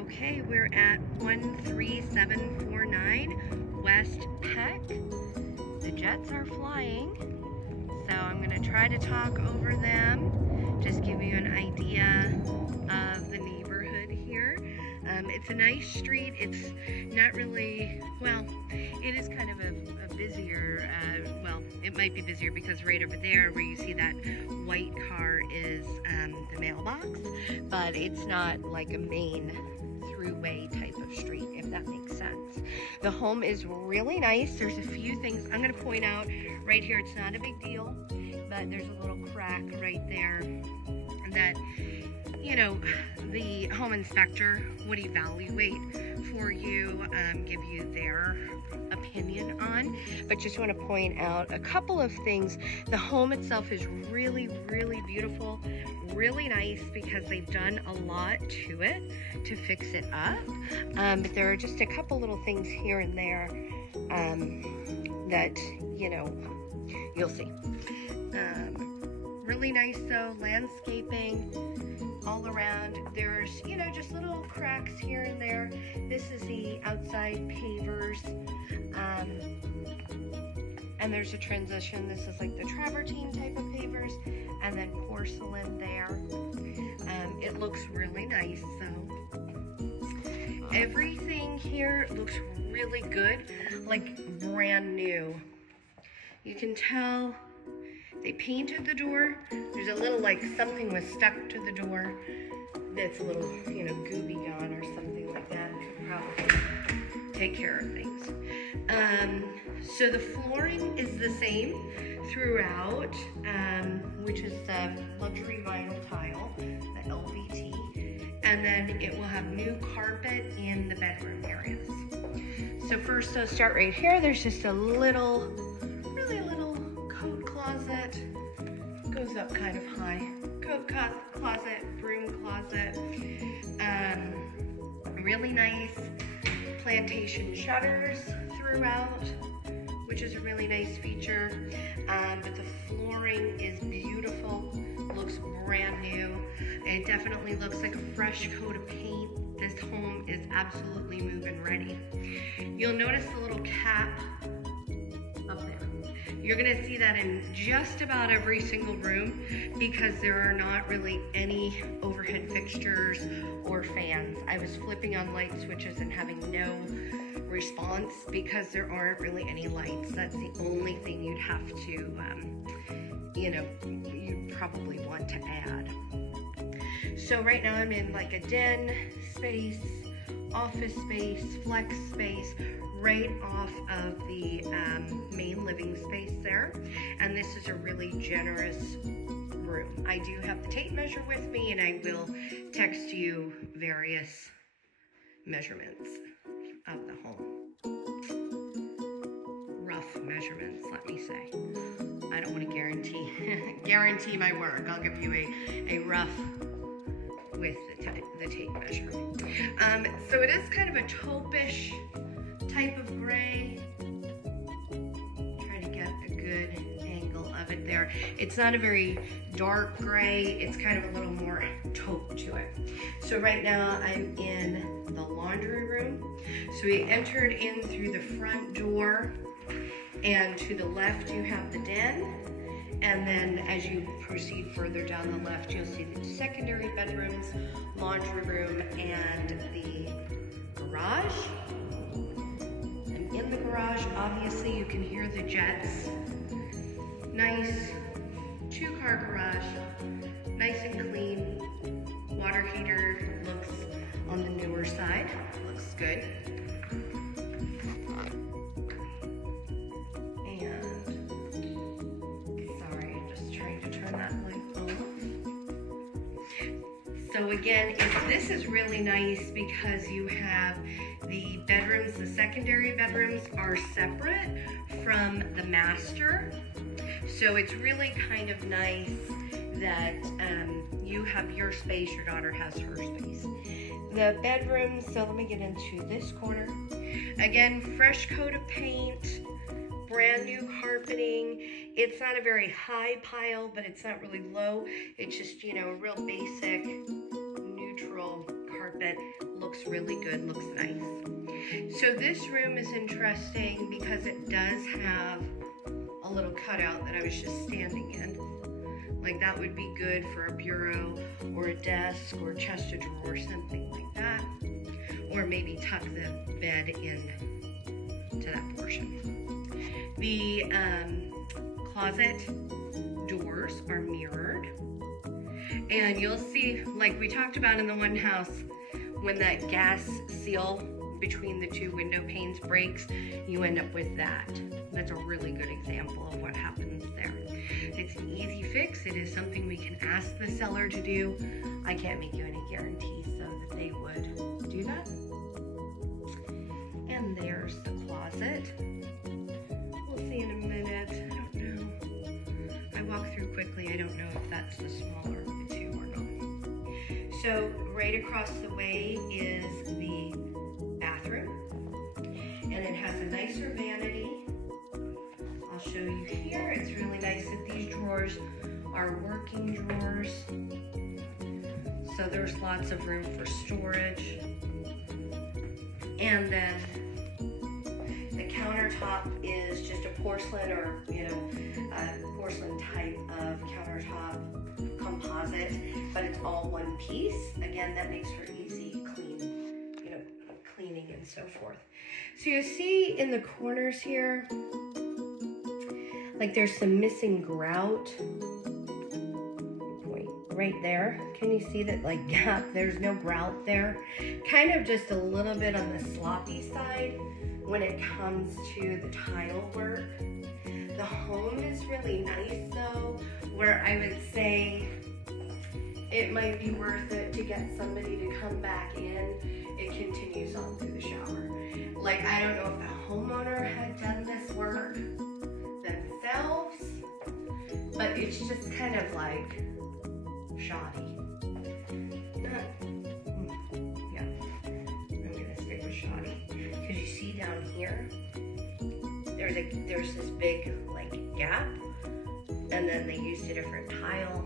Okay, we're at 13749 West Peck. The jets are flying, so I'm going to try to talk over them, just give you an idea of the neighborhood here. It's a nice street. It's not really, well, it is kind of a busier, well, it might be busier because right over there where you see that white car is the mailbox, but it's not like a main throughway type of street, if that makes sense. The home is really nice. There's a few things I'm going to point out right here. It's not a big deal, but there's a little crack right there that, you know, the home inspector would evaluate for you, give you their opinion on. But just want to point out a couple of things. The home itself is really, really beautiful, really nice, because they've done a lot to it to fix it up. But there are just a couple little things here and there that, you know, you'll see. Really nice though, landscaping all around. There's, you know, just little cracks here and there. This is the outside pavers. And there's a transition. This is like the travertine type of pavers, and then porcelain there. It looks really nice though. Everything here looks really good, like brand new. You can tell they painted the door. There's a little, like, something was stuck to the door that's a little, you know, gooby gone or something like that. Could probably take care of things. So the flooring is the same throughout, which is the luxury vinyl tile, the LVT. And then it will have new carpet in the bedroom areas. So first, I'll start right here. There's just a little, really little coat closet. Goes up kind of high. Coat closet, broom closet. Really nice plantation shutters throughout, which is a really nice feature. But the flooring is beautiful, looks brand new. It definitely looks like a fresh coat of paint. This home is absolutely move-in ready. You'll notice the little cap up there. You're gonna see that in just about every single room because there are not really any overhead fixtures or fans. I was flipping on light switches and having no response because there aren't really any lights. That's the only thing you'd have to, you know, you'd probably want to add. So right now I'm in like a den space, office space, flex space, right off of the main living space there. And this is a really generous room. I do have the tape measure with me, and I will text you various measurements of the home. Rough measurements, let me say. I don't want to guarantee my work. I'll give you a rough with the tape measure. So it is kind of a taupe-ish type of gray. Try to get a good angle of it there. It's not a very dark gray. It's kind of a little more taupe to it. So right now I'm in the laundry room. So we entered in through the front door, and to the left you have the den. And then as you proceed further down the left, you'll see the secondary bedrooms, laundry room, and the garage. And in the garage, obviously, you can hear the jets. Nice two-car garage, nice and clean. Water heater looks on the newer side, looks good. So again, this is really nice because you have the bedrooms, the secondary bedrooms are separate from the master. So it's really kind of nice that you have your space, your daughter has her space. The bedrooms, so let me get into this corner. Again, fresh coat of paint, brand new carpeting. It's not a very high pile, but it's not really low. It's just, you know, a real basic neutral carpet. Looks looks really good, looks nice. So this room is interesting because it does have a little cutout that I was just standing in. Like that would be good for a bureau or a desk or chest of drawers, something like that. Or maybe tuck the bed in to that portion. The closet doors are mirrored. And you'll see, like we talked about in the one house, when that gas seal between the two window panes breaks, you end up with that. That's a really good example of what happens there. It's an easy fix. It is something we can ask the seller to do. I can't make you any guarantees though that they would do that. And there's the closet. We'll see in a minute. I don't know. I walk through quickly. I don't know if that's the smaller of the two or not. So right across the way is the bathroom. And it has a nicer vanity. I'll show you here. It's really nice that these drawers are working drawers. So there's lots of room for storage. And then the countertop is just a porcelain or, a porcelain type of countertop composite, but it's all one piece. Again, that makes for easy cleaning and so forth. So you see in the corners here, like there's some missing grout. Right there, can you see that like gap? There's no grout there. Kind of just a little bit on the sloppy side when it comes to the tile work. The home is really nice though, where I would say it might be worth it to get somebody to come back in. It continues on through the shower. Like, I don't know if the homeowner had done this work themselves, but it's just kind of like shoddy. Yeah, I'm gonna stick with shoddy. Because you see down here, there's this big like gap, and then they used a different tile.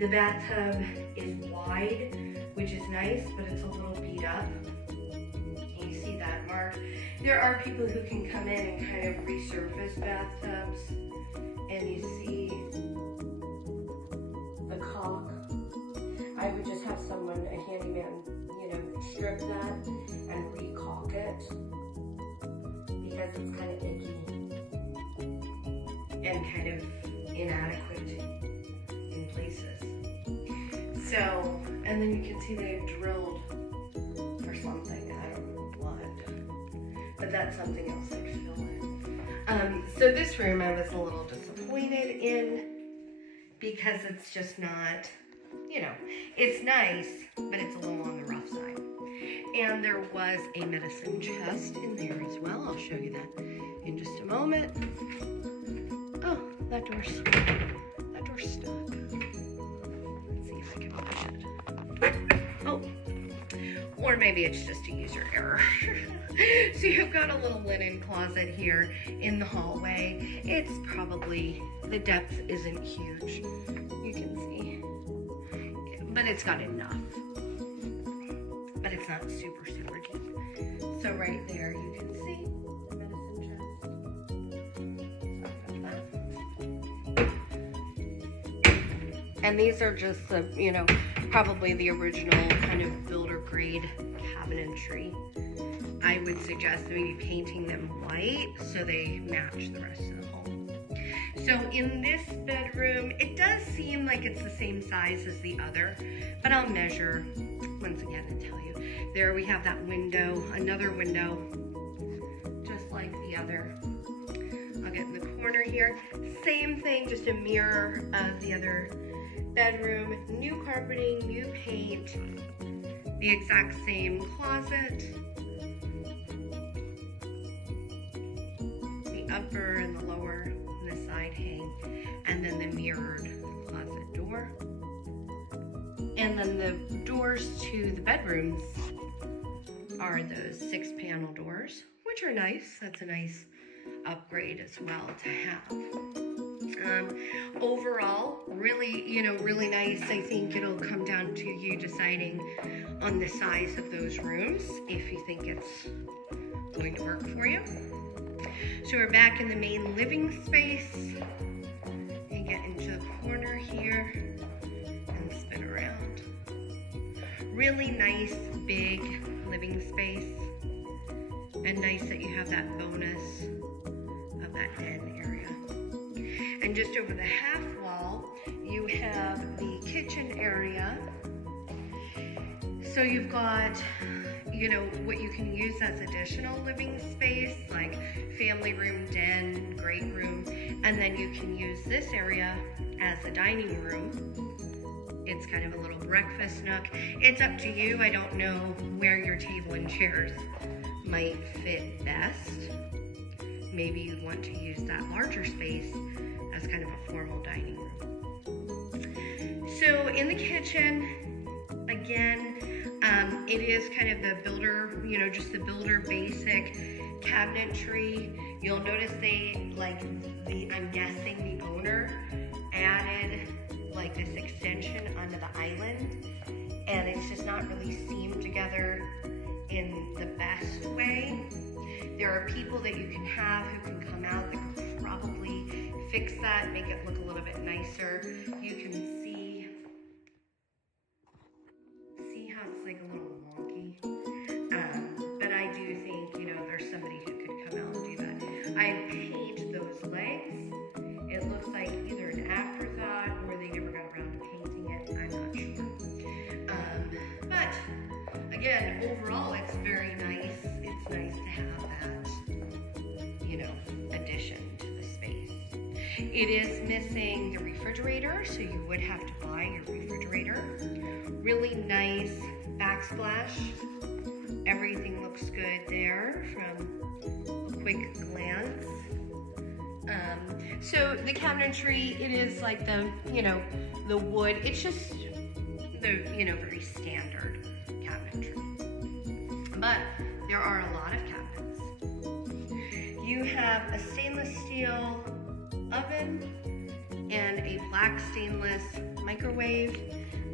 The bathtub is wide, which is nice, but it's a little beat up. Can you see that, Mark? There are people who can come in and kind of resurface bathtubs, and you see the caulk. I would just have someone, a handyman, strip that and re-caulk it because it's kind of icky and kind of inadequate in places. So, and then you can see they've drilled for something, I don't know what, but that's something else I'd fill in. So this room I was a little disappointed in because it's just not, it's nice, but it's a little on the rough side. And there was a medicine chest in there as well. I'll show you that in just a moment. Oh, that door's stuck. Let's see if I can push it. Oh, or maybe it's just a user error. So you've got a little linen closet here in the hallway. It's probably, the depth isn't huge. You can see, but it's got enough. But it's not super, super deep. So right there, you can see the medicine chest. And these are just the, probably the original kind of builder grade cabinetry. I would suggest maybe painting them white so they match the rest of the home. So in this bedroom, it does seem like it's the same size as the other, but I'll measure once again and tell you. There we have that window, another window, just like the other. I'll get in the corner here. Same thing, just a mirror of the other bedroom. New carpeting, new paint, the exact same closet. The upper and the lower and the side hang, and then the mirrored closet door. And then the doors to the bedrooms are those 6-panel doors, which are nice. That's a nice upgrade as well to have. Overall, really, really nice. I think it'll come down to you deciding on the size of those rooms if you think it's going to work for you. So we're back in the main living space. You get into the corner here and spin around. Really nice, big living space. And nice that you have that bonus of that den area. And just over the half wall, you have the kitchen area. So you've got, what you can use as additional living space, like family room, den, great room. And then you can use this area as a dining room. It's kind of a little breakfast nook. It's up to you. I don't know where your table and chairs might fit best. Maybe you'd want to use that larger space as kind of a formal dining room. So in the kitchen, again, it is kind of the builder, just the builder basic cabinetry. You'll notice I'm guessing the owner added like this extension onto the island, and it's just not really seamed together in the best way. There are people that you can have who can come out that can probably fix that, make it look a little bit nicer. You can see how it's like a little wonky. But I do think, there's somebody who could come out and do that. I paint those legs. It looks like either an afterthought or they never got around to painting it. I'm not sure. But again, overall, it's very nice. It's nice to have that, addition to the space. It is missing the refrigerator, so you would have to buy your refrigerator. Really nice backsplash. Everything looks good there from a quick glance. So the cabinetry, it is like the, the wood. It's just the, very standard cabinetry. But there are a lot of cabinets. You have a stainless steel oven and a black stainless microwave.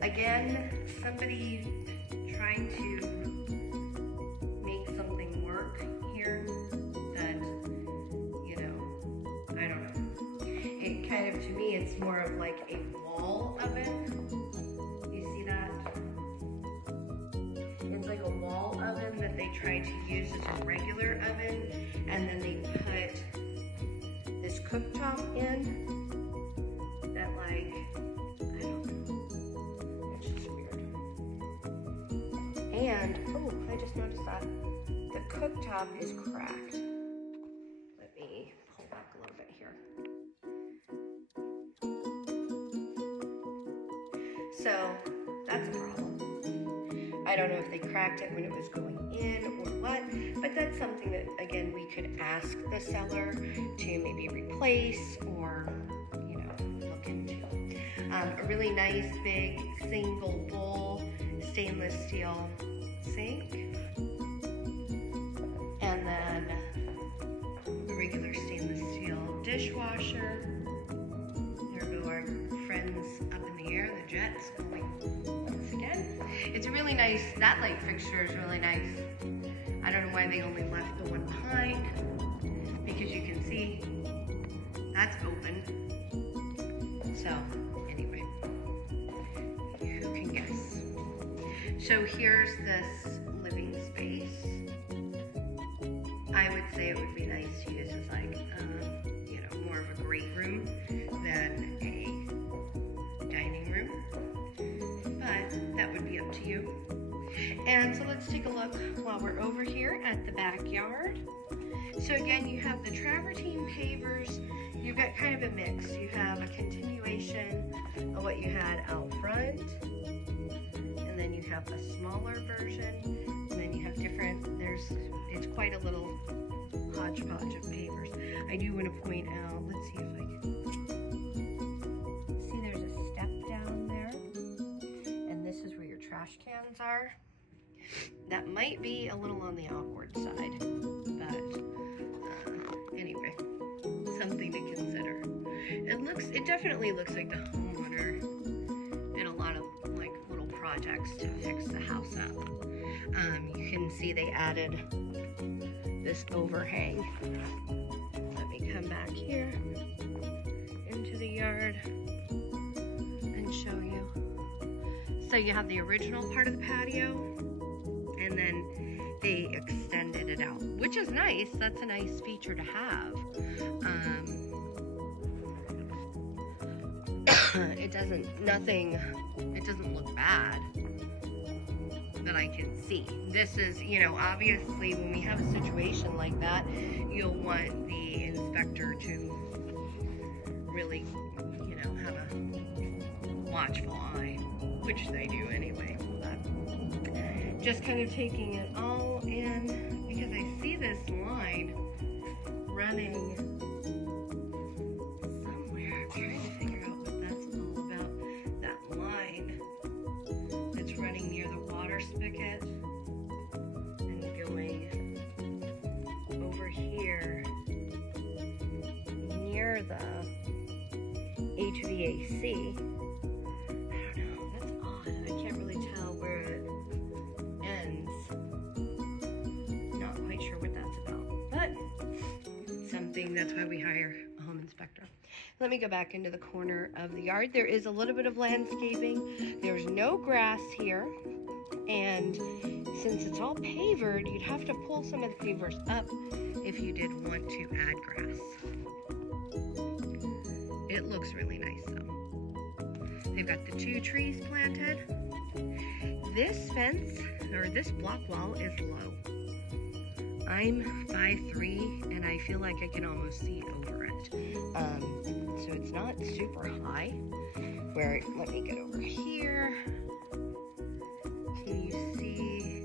Again, somebody trying to make something work here that, I don't know. It kind of, to me, it's more of like a wall oven. You see that? It's like a wall oven that they try to use as a regular oven, and then they put this cooktop in that, like, I don't know, it's just weird. And, oh, I just noticed that the cooktop is cracked. Let me pull back a little bit here. So that's a problem. I don't know if they cracked it when it was going in or what, but that's something that, again, we could ask the seller to maybe replace or, look into. A really nice big single bowl stainless steel sink, and then a regular stainless steel dishwasher. There go our friends up in the air, the jets going once again. It's a really nice, that light fixture is really nice. I don't know why they only left the one behind, because you can see that's open. So anyway, who can guess? So here's this living space. I would say it would be nice to use as like, more of a great room than a dining room, but that would be up to you. And so let's take a look while we're over here at the backyard. So again, you have the travertine pavers. You've got kind of a mix. You have a continuation of what you had out front, and then you have a smaller version, and then you have different, it's quite a little hodgepodge of pavers. I do want to point out, let's see if I can, see there's a step down there, and this is where your trash cans are. That might be a little on the awkward side, but anyway, something to consider. It definitely looks like the homeowner did a lot of like little projects to fix the house up. You can see they added this overhang. Let me come back here into the yard and show you. So you have the original part of the patio, and then they extended it out, which is nice. That's a nice feature to have. It doesn't look bad that I can see. This is, you know, obviously when we have a situation like that, you'll want the inspector to really, you know, have a watchful eye, which they do anyway. But just kind of taking it all in, because I see this line running somewhere. I'm trying to figure out what that's all about. That line that's running near the water spigot and going over here near the HVAC. I don't know, that's odd. I can't really tell where it ends. Not quite sure what that's about, but it's something. That's why we hire a home inspector. Let me go back into the corner of the yard. There is a little bit of landscaping. There's no grass here, and since it's all pavered, you'd have to pull some of the pavers up if you did want to add grass. It looks really nice though. They've got the 2 trees planted. This fence, or this block wall, is low. I'm 5'3", and I feel like I can almost see over it. So it's not super high. Let me get over here. Can you see?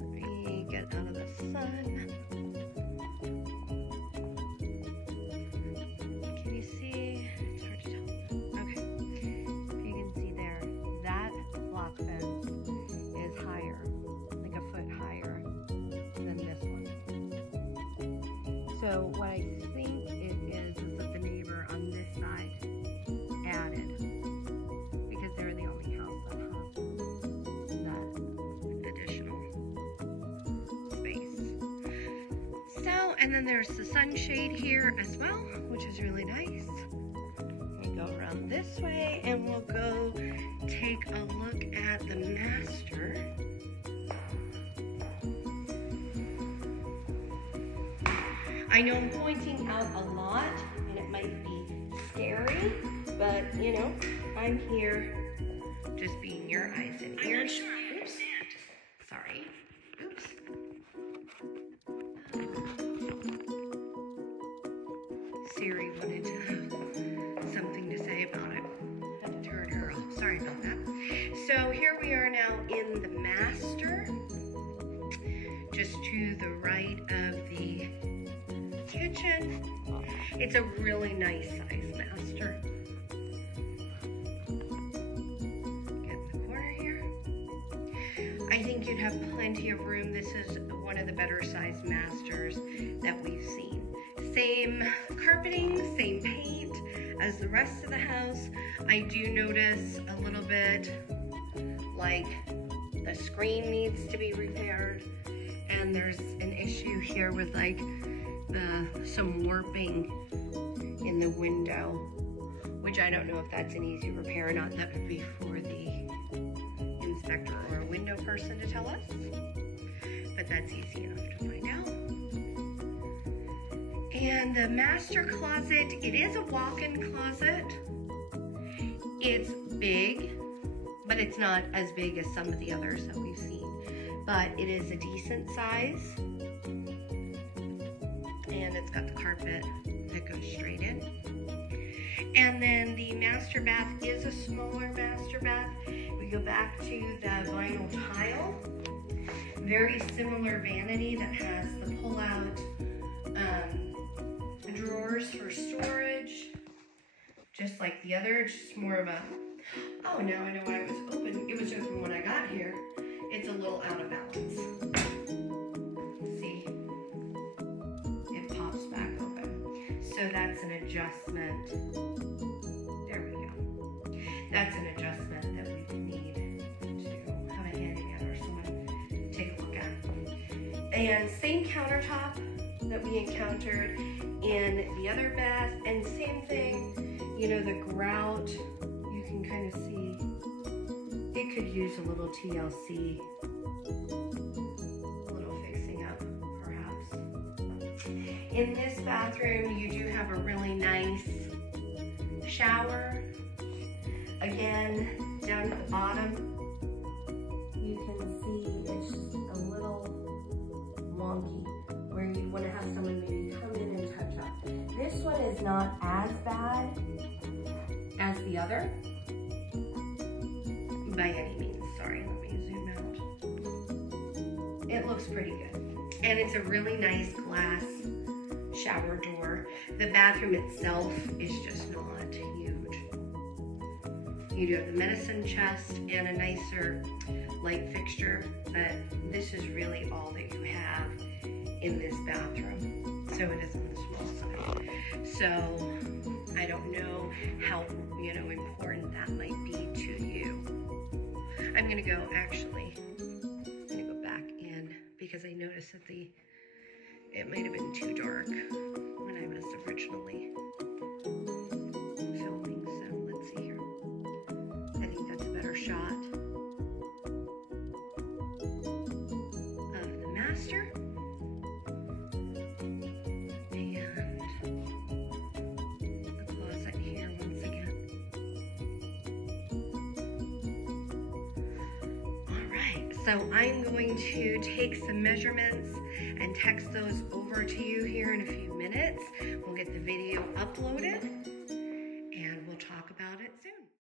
Let me get out of the sun. Can you see? It's hard to tell. Okay. If you can see there, that block fence is higher, like a foot higher than this one. So what I think it is that the neighbor on this side added, because they're the only house that has that additional space. So, and then there's the sunshade here as well, which is really nice. We go around this way and we'll go take a look at the master. I know I'm pointing out a lot, and it might be scary, but, you know, I'm here just being your eyes and ears. I'm not sure I understand. Sorry. Oops. Siri wanted to have something to say about it. Had to turn her off. Sorry about that. So here we are now in the master, just to the right of the kitchen. It's a really nice size master. Get in the corner here. I think you'd have plenty of room. This is one of the better sized masters that we've seen. Same carpeting, same paint as the rest of the house. I do notice a little bit like the screen needs to be repaired, and there's an issue here with like some warping in the window, which I don't know if that's an easy repair or not. That would be for the inspector or a window person to tell us, but that's easy enough to find out. And the master closet, it is a walk-in closet. It's big, but it's not as big as some of the others that we've seen, but it is a decent size. And it's got the carpet that goes straight in. And then the master bath is a smaller master bath. We go back to the vinyl tile. Very similar vanity that has the pull-out drawers for storage. Just like the other, just more of a, oh, now I know why it was open. It was open when I got here. It's a little out of balance. See? So that's an adjustment. There we go. That's an adjustment that we would need to have a handyman or someone take a look at. And same countertop that we encountered in the other bath, and same thing, you know, the grout, you can kind of see it could use a little TLC, a little fixing up perhaps. In this bathroom, you do have a really nice shower. Again, down at the bottom, you can see it's just a little wonky, where you want to have someone maybe come in and touch up. This one is not as bad as the other, by any means. Sorry, let me zoom out. It looks pretty good. And it's a really nice glass shower door. The bathroom itself is just not huge. You do have the medicine chest and a nicer light fixture, but this is really all that you have in this bathroom. So it is on the small side. So I don't know how, you know, important that might be to you. I'm gonna go, actually, I'm gonna go back in because I noticed that it might have been too dark when I was originally filming. So let's see here. I think that's a better shot of the master. So I'm going to take some measurements and text those over to you here in a few minutes. We'll get the video uploaded